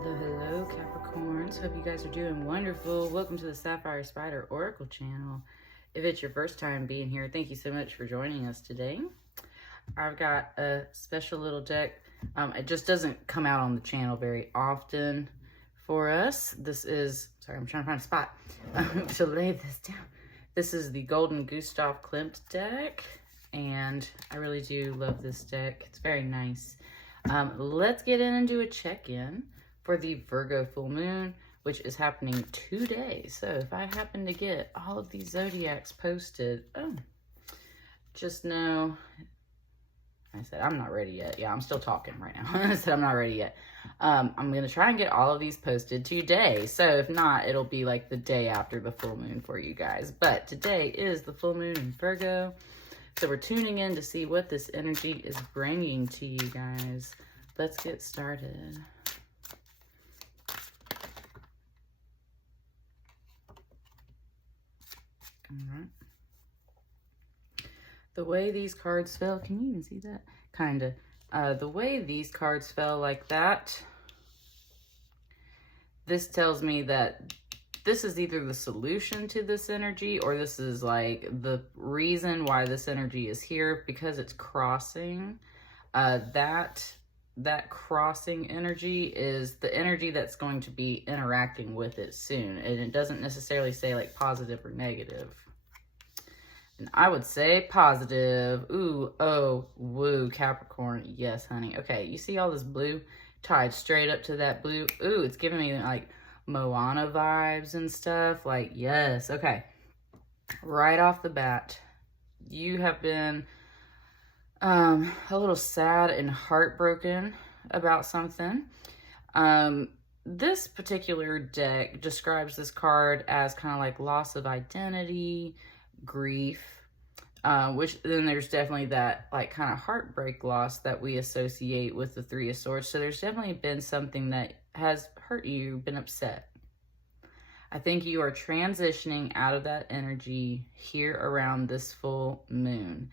Hello, hello, Capricorns. Hope you guys are doing wonderful. Welcome to the Sapphire Spider Oracle channel. If it's your first time being here, thank you so much for joining us today. I've got a special little deck. It just doesn't come out on the channel very often for us. This is, sorry, I'm trying to find a spot to lay this down. This is the Golden Gustav Klimt deck, and I really do love this deck. It's very nice. Let's get in and do a check-in for the Virgo full moon, which is happening today. So if I happen to get all of these zodiacs posted, just know, I said I'm not ready yet. Yeah, I'm still talking right now. I said I'm not ready yet. I'm going to try and get all of these posted today. So if not, it'll be like the day after the full moon for you guys. But today is the full moon in Virgo. So we're tuning in to see what this energy is bringing to you guys. Let's get started. All right. The way these cards fell, can you even see that? Kind of. The way these cards fell like that, this tells me that this is either the solution to this energy, or this is like the reason why this energy is here, because it's crossing. That crossing energy is the energy that's going to be interacting with it soon. And it doesn't necessarily say like positive or negative. And I would say positive. Ooh, oh, woo, Capricorn. Yes, honey. Okay, you see all this blue tied straight up to that blue? Ooh, it's giving me like Moana vibes and stuff. Like, yes. Okay. Right off the bat, you have been a little sad and heartbroken about something. This particular deck describes this card as kind of like loss of identity, grief, which then there's definitely that like kind of heartbreak loss that we associate with the Three of Swords. So there's definitely been something that has hurt you, been upset. I think you are transitioning out of that energy here around this full moon.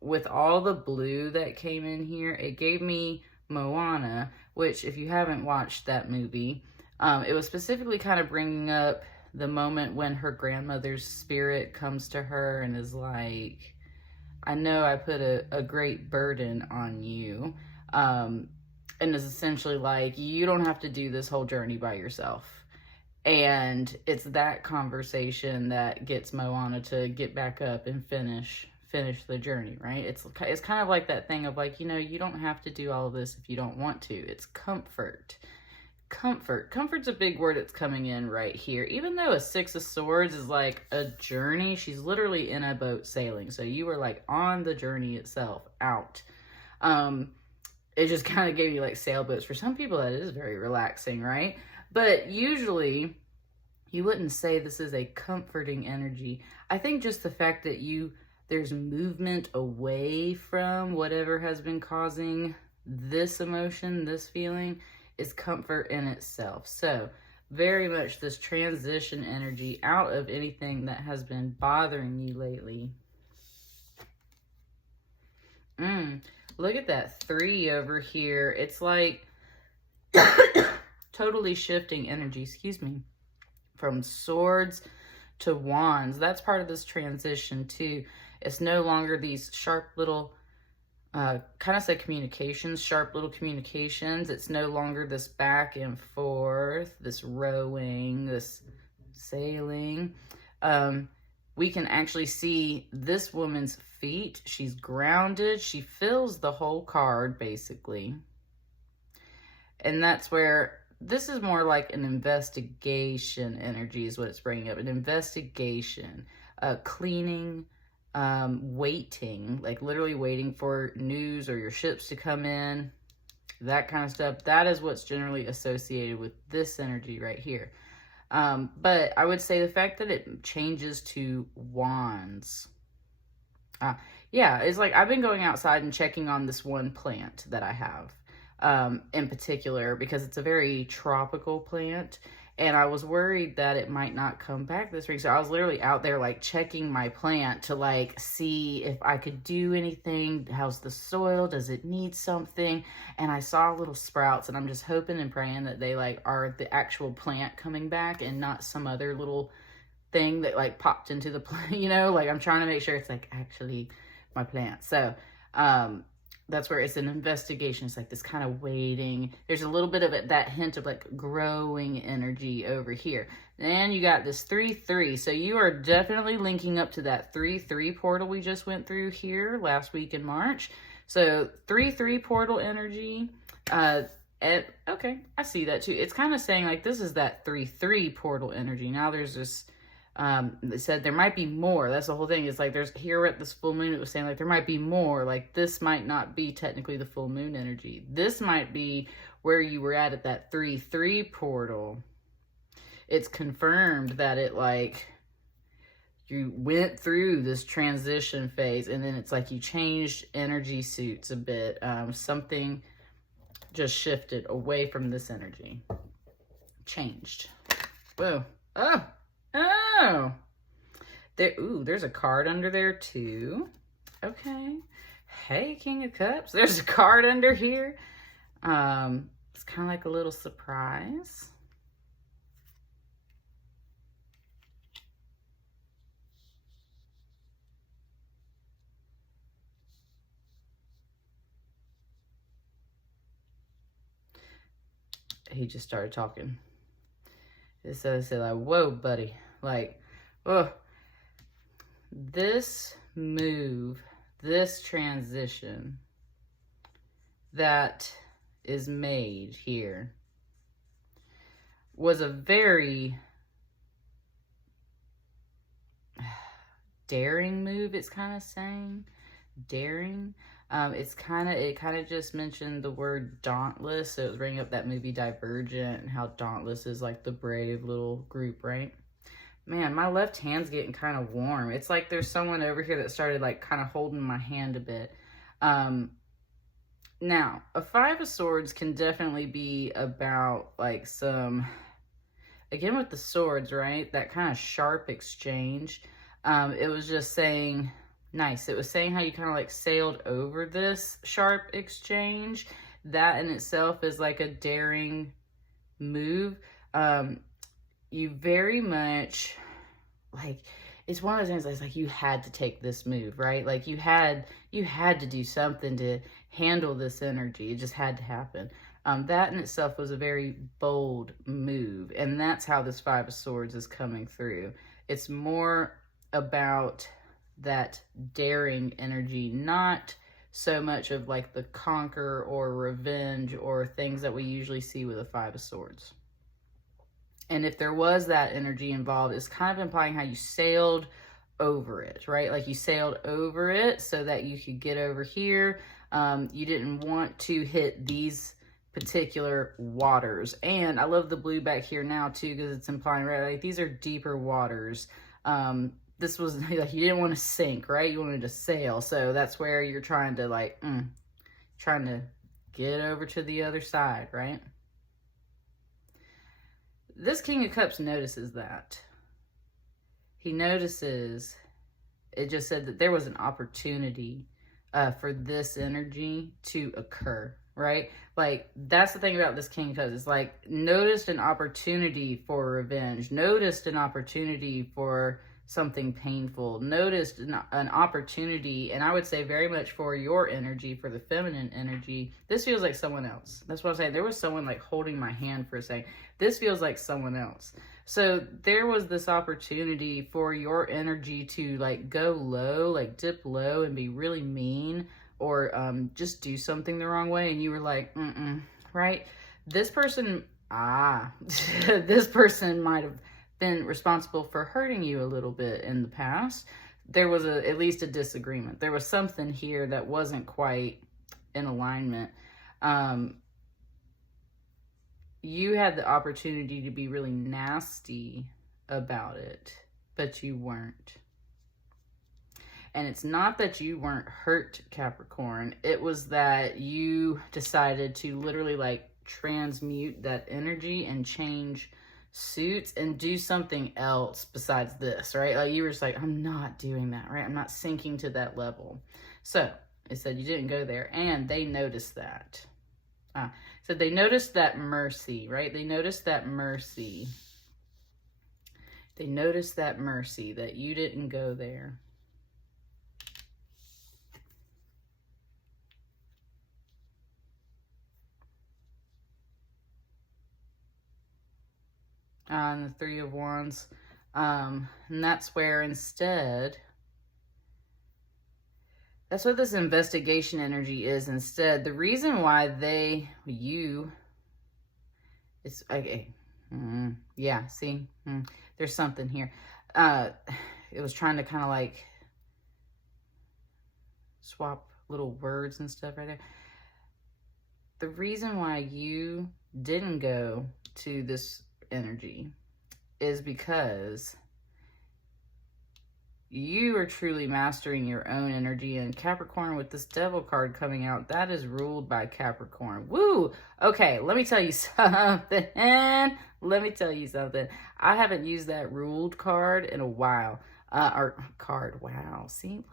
With all the blue that came in here, it gave me Moana, which if you haven't watched that movie, it was specifically kind of bringing up the moment when her grandmother's spirit comes to her and is like, I know I put a great burden on you. And is essentially like, you don't have to do this whole journey by yourself. And it's that conversation that gets Moana to get back up and finish the journey, right? It's kind of like that thing of like, you know, you don't have to do all of this if you don't want to. It's comfort. Comfort's a big word that's coming in right here. Even though a Six of Swords is like a journey, she's literally in a boat sailing. So you were like on the journey itself, out. It just kind of gave you like sailboats. For some people, that is very relaxing, right? But usually, you wouldn't say this is a comforting energy. I think just the fact that there's movement away from whatever has been causing this emotion, this feeling, is comfort in itself. So, very much this transition energy out of anything that has been bothering you lately. Look at that 3 over here. It's like totally shifting energy, from swords to wands. That's part of this transition too. It's no longer these sharp little, kind of say communications, sharp little communications. It's no longer this back and forth, this rowing, this sailing. We can actually see this woman's feet. She's grounded. She fills the whole card, basically. And that's where this is more like an investigation energy is what it's bringing up. An investigation, cleaning, waiting, like literally waiting for news or your ships to come in, that kind of stuff. That is what's generally associated with this energy right here. But I would say the fact that it changes to wands. Yeah, it's like I've been going outside and checking on this one plant that I have in particular, because it's a very tropical plant. And I was worried that it might not come back this week. So I was literally out there like checking my plant to like see if I could do anything. How's the soil? Does it need something? And I saw little sprouts, and I'm just hoping and praying that they like are the actual plant coming back and not some other little thing that like popped into the plant, you know, like I'm trying to make sure it's like actually my plant. So, that's where it's an investigation. It's like this kind of waiting. There's a little bit of it, that hint of like growing energy over here. Then you got this 3-3. So you are definitely linking up to that 3-3 portal we just went through here last week in March. So 3-3 portal energy. Okay, I see that too. It's kind of saying like this is that 3-3 portal energy. Now there's this, they said there might be more. That's the whole thing. It's like there's here at this full moon, it was saying like there might be more. Like this might not be technically the full moon energy. This might be where you were at that 3-3 portal. It's confirmed that it like you went through this transition phase, and then it's like you changed energy suits a bit. Something just shifted away from this energy. Changed. Whoa. Oh, there. Ooh, there's a card under there too. Okay. Hey, King of Cups. There's a card under here. It's kind of like a little surprise. He just started talking. So I said, like, whoa, buddy. Like, oh, this move, this transition that is made here was a very daring move, it's kind of saying. Daring. It kind of just mentioned the word dauntless, so it was bringing up that movie Divergent and how dauntless is like the brave little group, right? Man, my left hand's getting kind of warm. It's like there's someone over here that started like kind of holding my hand a bit. Now, a 5 of Swords can definitely be about like some, again with the swords, right? That kind of sharp exchange. It was just saying, nice. It was saying how you kind of like sailed over this sharp exchange. That in itself is like a daring move. You very much like, it's one of those things that's like you had to take this move, right? Like you had to do something to handle this energy. It just had to happen. That in itself was a very bold move, and that's how this 5 of Swords is coming through. It's more about that daring energy, not so much of like the conquer or revenge or things that we usually see with a 5 of Swords. And if there was that energy involved, it's kind of implying how you sailed over it, right? Like you sailed over it so that you could get over here. You didn't want to hit these particular waters. And I love the blue back here now too, because it's implying, right, like these are deeper waters. This was like, you didn't want to sink, right? You wanted to sail. So that's where you're trying to like, trying to get over to the other side, right? This King of Cups notices that. He notices, it just said that there was an opportunity for this energy to occur, right? Like, that's the thing about this King of Cups. It's like, noticed an opportunity for revenge, noticed an opportunity for something painful, noticed an opportunity, and I would say very much for your energy, for the feminine energy. This feels like someone else. That's what I'm saying. There was someone like holding my hand for a second. This feels like someone else. So there was this opportunity for your energy to like go low, like dip low and be really mean, or just do something the wrong way, and you were like, right? This person, this person might have been responsible for hurting you a little bit in the past. There was at least a disagreement. There was something here that wasn't quite in alignment. You had the opportunity to be really nasty about it, but you weren't. And it's not that you weren't hurt, Capricorn. It was that you decided to literally like transmute that energy and change suits and do something else besides this, right? Like you were just like, I'm not doing that, right? I'm not sinking to that level. So it said you didn't go there, and they noticed that. So they noticed that mercy, right? They noticed that mercy. They noticed that mercy, that you didn't go there. And the Three of Wands. And that's where instead, that's what this investigation energy is instead. The reason why it's okay. Yeah, see, there's something here. It was trying to kind of like swap little words and stuff right there. The reason why you didn't go to this energy is because you are truly mastering your own energy. And Capricorn, with this Devil card coming out, that is ruled by Capricorn. Woo! Okay, let me tell you something. Let me tell you something. I haven't used that ruled card in a while. Wow. See,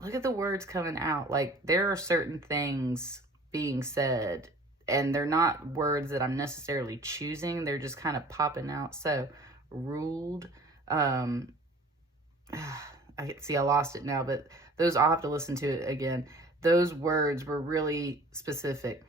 look at the words coming out. Like, there are certain things being said, and they're not words that I'm necessarily choosing. They're just kind of popping out. So, ruled. I lost it now, but those, I'll have to listen to it again. Those words were really specific.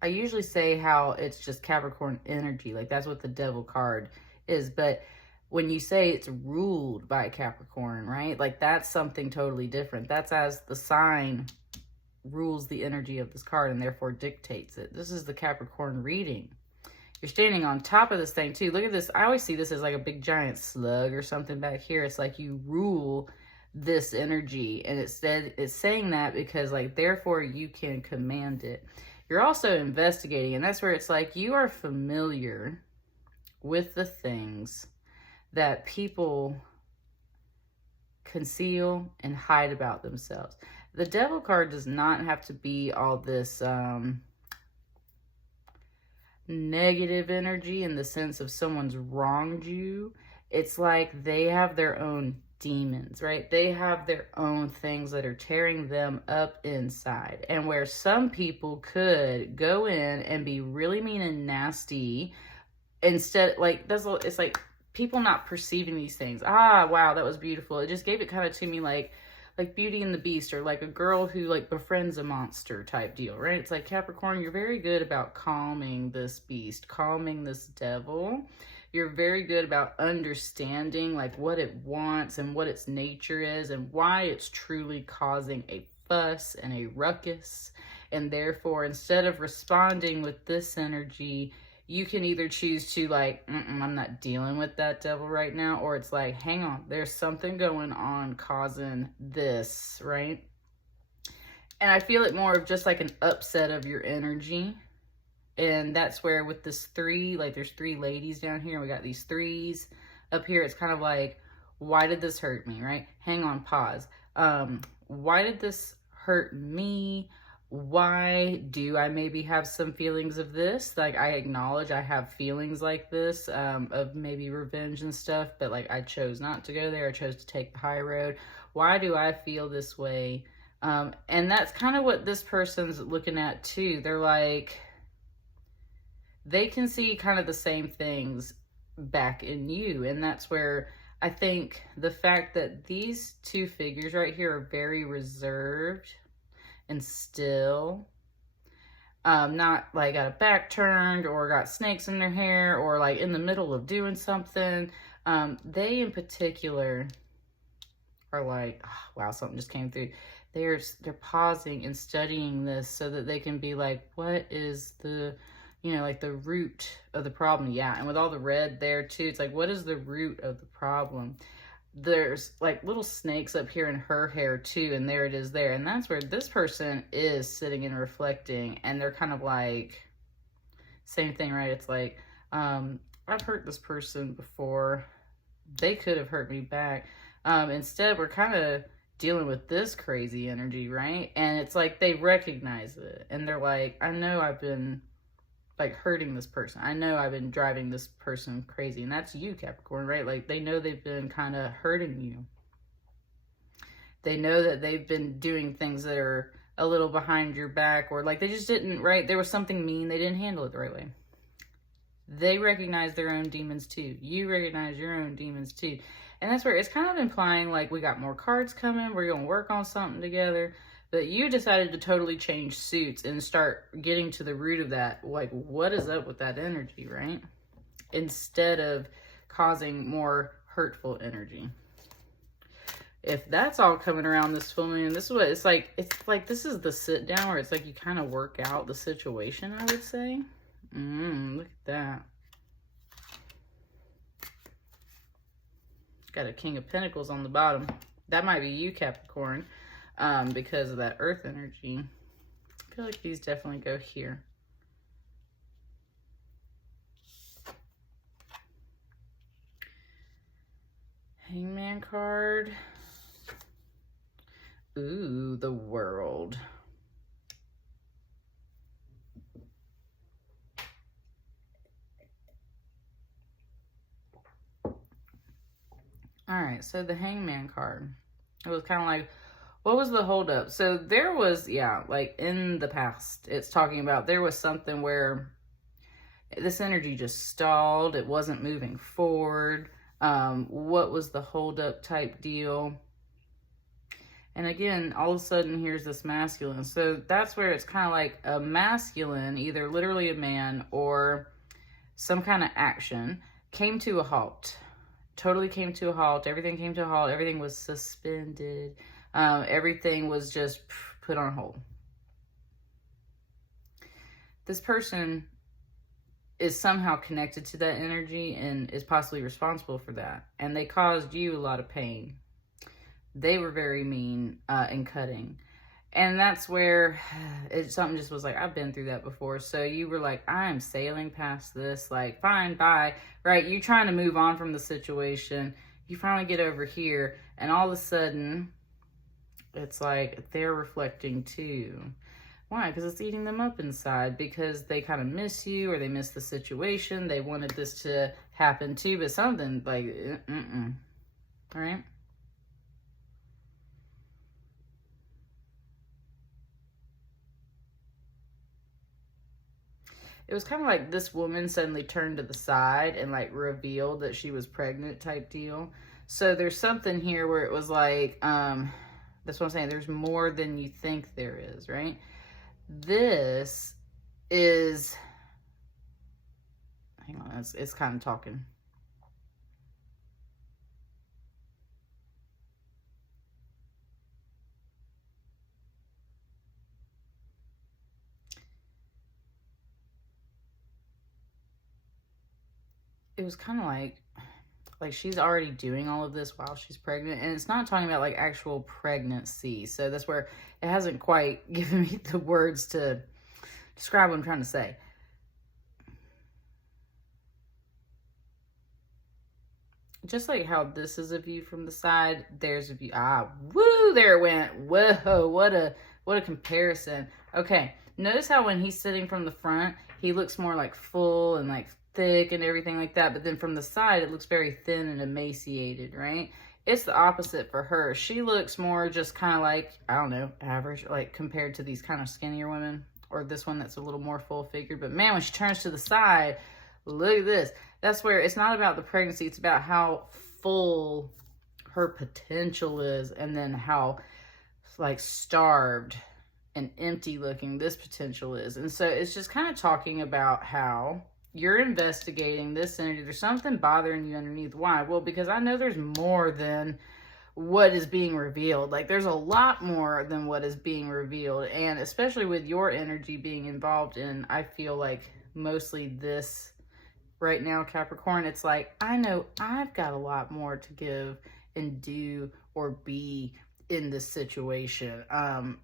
I usually say how it's just Capricorn energy. Like, that's what the Devil card is. But when you say it's ruled by Capricorn, right? Like, that's something totally different. That's as the sign rules the energy of this card and therefore dictates it. This is the Capricorn reading. You're standing on top of this thing too. Look at this. I always see this as like a big giant slug or something back here. It's like you rule this energy, and it's saying that because, like, therefore you can command it. You're also investigating, and that's where it's like you are familiar with the things that people conceal and hide about themselves. The Devil card does not have to be all this negative energy in the sense of someone's wronged you. It's like they have their own demons, right? They have their own things that are tearing them up inside. And where some people could go in and be really mean and nasty, instead, like, it's like people not perceiving these things. Wow, that was beautiful. It just gave it kind of to me like Beauty and the Beast, or like a girl who like befriends a monster type deal, right? It's like, Capricorn, you're very good about calming this beast, calming this devil. You're very good about understanding like what it wants and what its nature is and why it's truly causing a fuss and a ruckus. And therefore, instead of responding with this energy, you can either choose to like, I'm not dealing with that devil right now, or it's like, hang on, there's something going on causing this, right? And I feel it more of just like an upset of your energy. And that's where with this three, like there's three ladies down here, and we got these threes up here. It's kind of like, why did this hurt me, right? Hang on, pause. Why did this hurt me? Why do I maybe have some feelings of this? Like, I acknowledge I have feelings like this, of maybe revenge and stuff, but like I chose not to go there. I chose to take the high road. Why do I feel this way? And that's kind of what this person's looking at too. They're like, they can see kind of the same things back in you. And that's where I think the fact that these two figures right here are very reserved and still, not like got a back turned or got snakes in their hair or like in the middle of doing something. They in particular are like, oh, wow, something just came through. They're pausing and studying this so that they can be like, what is the, like the root of the problem? Yeah, and with all the red there too, it's like, what is the root of the problem? There's like little snakes up here in her hair too, and there it is there. And that's where this person is sitting and reflecting, and they're kind of like, same thing, right? It's like, I've hurt this person before. They could have hurt me back. Instead, we're kind of dealing with this crazy energy, right? And it's like they recognize it, and they're like, I know I've been like hurting this person. I know I've been driving this person crazy, and that's you, Capricorn, right? Like they know they've been kind of hurting you. They know that they've been doing things that are a little behind your back, or like they just didn't, right? There was something mean. They didn't handle it the right way. They recognize their own demons too. You recognize your own demons too. And that's where it's kind of implying like we got more cards coming. We're going to work on something together. But you decided to totally change suits and start getting to the root of that. Like, what is up with that energy, right? Instead of causing more hurtful energy. If that's all coming around this full moon, this is what it's like. It's like this is the sit down where it's like you kind of work out the situation, I would say. Look at that. Got a King of Pentacles on the bottom. That might be you, Capricorn, because of that earth energy. I feel like these definitely go here. Hangman card. Ooh, the World. All right, so the Hangman card. It was kind of like, what was the holdup? So there was, yeah, like in the past, it's talking about there was something where this energy just stalled. It wasn't moving forward. What was the holdup type deal? And again, all of a sudden, here's this masculine. So that's where it's kind of like a masculine, either literally a man or some kind of action, came to a halt. Totally came to a halt. Everything came to a halt. Everything was suspended. Everything was just put on hold. This person is somehow connected to that energy and is possibly responsible for that. And they caused you a lot of pain. They were very mean and cutting. And that's where something just was like, I've been through that before. So you were like, I'm sailing past this. Like, fine, bye. Right? You're trying to move on from the situation. You finally get over here. And all of a sudden, it's like they're reflecting too. Why? Because it's eating them up inside. Because they kind of miss you or they miss the situation. They wanted this to happen too. But something like, All right? It was kind of like this woman suddenly turned to the side and like revealed that she was pregnant type deal. So there's something here where it was like, that's what I'm saying. There's more than you think there is, right? This is, hang on, it's kind of talking. It was kind of like she's already doing all of this while she's pregnant. And it's not talking about like actual pregnancy. So that's where it hasn't quite given me the words to describe what I'm trying to say. Just like how this is a view from the side, there's a view. Woo, there it went. Whoa, what a comparison. Okay, notice how when he's sitting from the front, he looks more like full and like thick and everything like that, but then from the side it looks very thin and emaciated, right? It's the opposite for her. She looks more just kind of like, I don't know, average, like compared to these kind of skinnier women, or this one that's a little more full figured. But man, when she turns to the side, look at this. That's where it's not about the pregnancy, it's about how full her potential is, and then how like starved and empty looking this potential is. And so it's just kind of talking about how you're investigating this energy. There's something bothering you underneath. Why? Well, because I know there's more than what is being revealed. Like, there's a lot more than what is being revealed. And especially with your energy being involved in, I feel like, mostly this right now, Capricorn, it's like, I know I've got a lot more to give and do or be in this situation.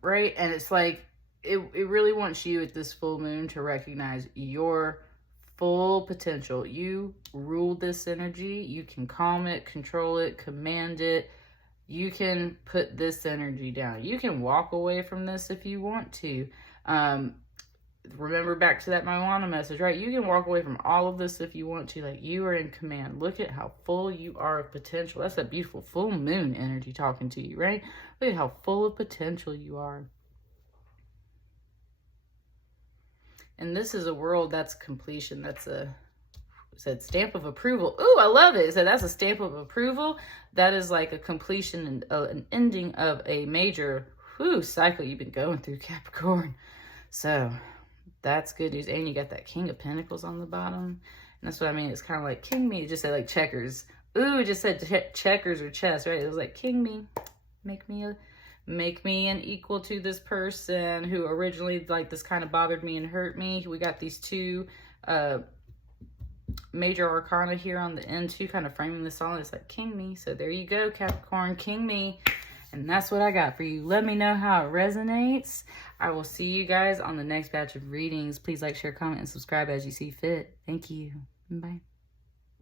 Right? And it's like, it really wants you at this full moon to recognize your full potential. You rule this energy. You can calm it, control it, command it. You can put this energy down. You can walk away from this if you want to. remember back to that Joanna message, right? You can walk away from all of this if you want to. Like, you are in command. Look at how full you are of potential. That's a beautiful full moon energy talking to you, right? Look at how full of potential you are. And this is a world that's completion. That's a stamp of approval. Ooh, I love it. So that's a stamp of approval. That is like a completion and an ending of a major cycle you've been going through, Capricorn. So that's good news. And you got that King of Pentacles on the bottom. And that's what I mean. It's kind of like king me. It just said like checkers. Ooh, it just said checkers or chess, right? It was like king me. Make me an equal to this person who originally, like, this kind of bothered me and hurt me. We got these two major arcana here on the end too, kind of framing this all. It's like king me. So there you go, Capricorn, king me. And that's what I got for you. Let me know how it resonates. I will see you guys on the next batch of readings. Please like, share, comment, and subscribe as you see fit. Thank you. Bye.